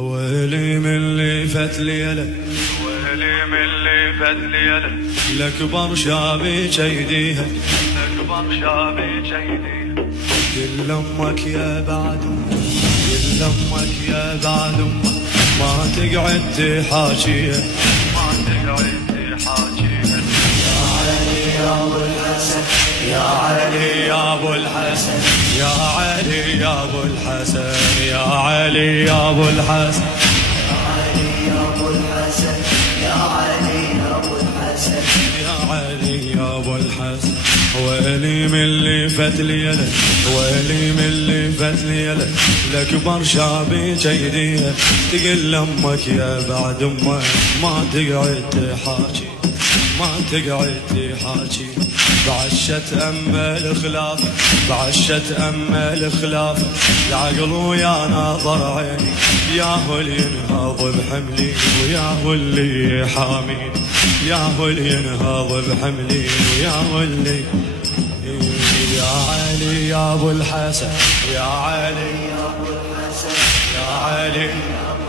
ويلي من اللي فات ليلة، ويلي من اللي فات ليلة، الأكبر شابي جيديها، الأكبر شابي جيديها. كل أمك يا بعد، كل أمك يا بعد أمك، ما تقعد تحاجيها، ما تقعد تحاجيها. يا علي يا أبو الحسن، يا علي يا أبو الحسن، يا علي يا أبو الحسن، يا علي يا أبو الحسن، يا علي يا أبو الحسن، يا علي يا أبو الحسن، يا علي يا أبو الحسن. ويلي من اللي فات ليلة، ويلي من اللي فات ليلة، الأكبر شابي جيديها. تقل أمك يا بعد أمك، ما تقعد تحاجي، ما تقعد تحاجي. بعشت أم الخلاف، بعشت أم الخلاف، العقل ويا ناظر عيني، ياهو اللي ينهض بحملي، وياهو اللي يحاميني، ياهو اللي ينهض بحملي، وياهو اللي. يا علي يا أبو الحسن، يا علي يا أبو الحسن، يا علي يا أبو